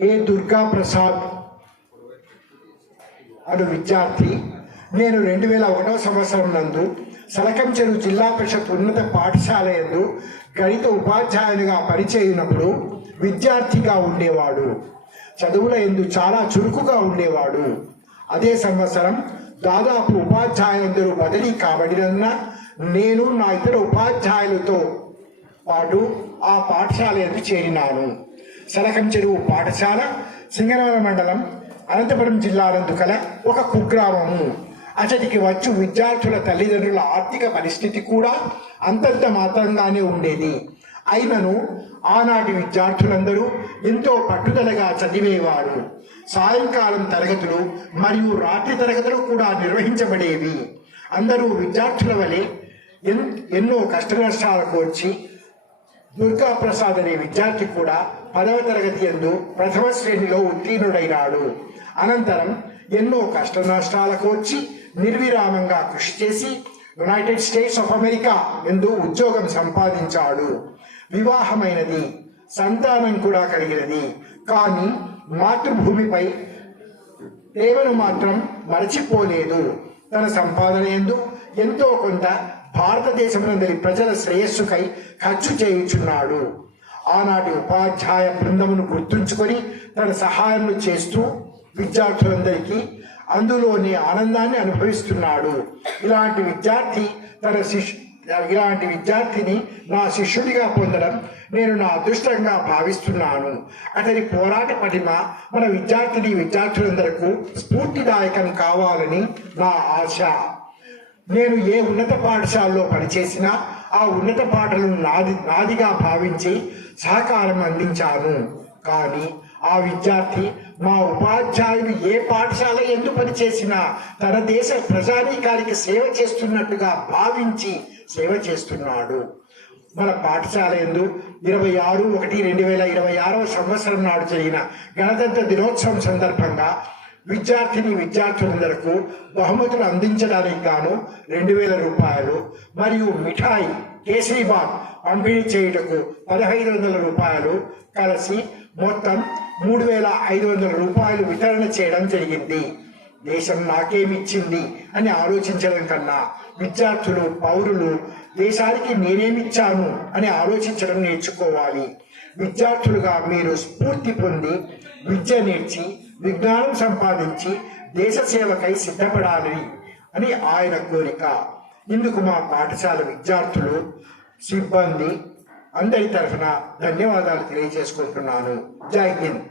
ఏ దుర్గా ప్రసాద్ అను విద్యార్థి నేను 2001వ సంవత్సరం నందు సలకంచెరు జిల్లా పరిషత్ ఉన్నత పాఠశాల యందు గణిత ఉపాధ్యాయునిగా పనిచేయునప్పుడు విద్యార్థిగా ఉండేవాడు. చదువుల యందు చాలా చురుకుగా ఉండేవాడు. అదే సంవత్సరం దాదాపు ఉపాధ్యాయులందరూ బదిలీ కాబడినందున నేను నా ఇతర ఉపాధ్యాయులతో పాటు ఆ పాఠశాల యందు చేరినాను. సలకంచెరువు పాఠశాల సింగనమల మండలం అనంతపురం జిల్లా నందు కల ఒక కుగ్రామము. అతడికి వచ్చు విద్యార్థుల తల్లిదండ్రుల ఆర్థిక పరిస్థితి కూడా అంతంత మాత్రంగానే ఉండేది. అయినను ఆనాటి విద్యార్థులందరూ ఎంతో పట్టుదలగా చదివేవారు. సాయంకాలం తరగతులు మరియు రాత్రి తరగతులు కూడా నిర్వహించబడేవి. అందరూ విద్యార్థుల వలె ఎన్నో కష్టనష్టాలకు వచ్చి దుర్గా ప్రసాద్ అనే విద్యార్థి కూడా 10వ తరగతి యందు ప్రథమ శ్రేణిలో ఉత్తీర్ణుడైనాడు. అనంతరం ఎన్నో కష్ట నష్టాలకు వచ్చి నిర్విరామంగా కృషి చేసి యునైటెడ్ స్టేట్స్ ఆఫ్ అమెరికా యందు ఉద్యోగం సంపాదించాడు. వివాహమైనది, సంతానం కూడా కలిగినది. కానీ మాతృభూమిపై ప్రేమను మాత్రం మరచిపోలేదు. తన సంపాదన యందు ఎంతో కొంత భారతదేశమునందరి ప్రజల శ్రేయస్సుకై ఖర్చు చేయుచున్నాడు. ఆనాటి ఉపాధ్యాయ బృందమును గుర్తుంచుకొని తన సహాయాన్ని చేస్తూ విద్యార్థులందరికీ అందులోని ఆనందాన్ని అనుభవిస్తున్నాడు. ఇలాంటి విద్యార్థిని నా శిష్యుడిగా పొందడం నేను నా అదృష్టంగా భావిస్తున్నాను. అతని పోరాట పటిమ మన విద్యార్థులందరకు స్ఫూర్తిదాయకం కావాలని నా ఆశ. నేను ఏ ఉన్నత పాఠశాలలో పనిచేసినా ఆ ఉన్నత పాఠశాలను నాదిగా భావించి సహకారం అందించాను. కానీ ఆ విద్యార్థి మా ఉపాధ్యాయులు ఏ పాఠశాల ఎందుకు పనిచేసినా తన దేశ ప్రజానీకానికి సేవ చేస్తున్నట్టుగా భావించి సేవ చేస్తున్నాడు. మన పాఠశాల యందు 26/1/2026వ సంవత్సరం నాడు జరిగిన గణతంత్ర దినోత్సవం సందర్భంగా విద్యార్థులందరకు బహుమతులు అందించడానికి గాను 2000 రూపాయలు మరియు మిఠాయి కేసరీబాగ్ పంపిణీ చేయుటకు 1500 రూపాయలు కలిసి మొత్తం 3500 రూపాయలు వితరణ చేయడం జరిగింది. దేశం నాకేమిచ్చింది అని ఆలోచించడం కన్నా విద్యార్థులు, పౌరులు దేశానికి నేనేమిచ్చాను అని ఆలోచించడం నేర్చుకోవాలి. విద్యార్థులుగా మీరు స్ఫూర్తి పొంది విద్య నేర్చి విజ్ఞానం సంపాదించి దేశ సేవకై సిద్ధపడాలి అని ఆయన కోరిక. ఇందుకు మా పాఠశాల విద్యార్థులు, సిబ్బంది అందరి తరఫున ధన్యవాదాలు తెలియజేసుకుంటున్నాను. జై హింద్.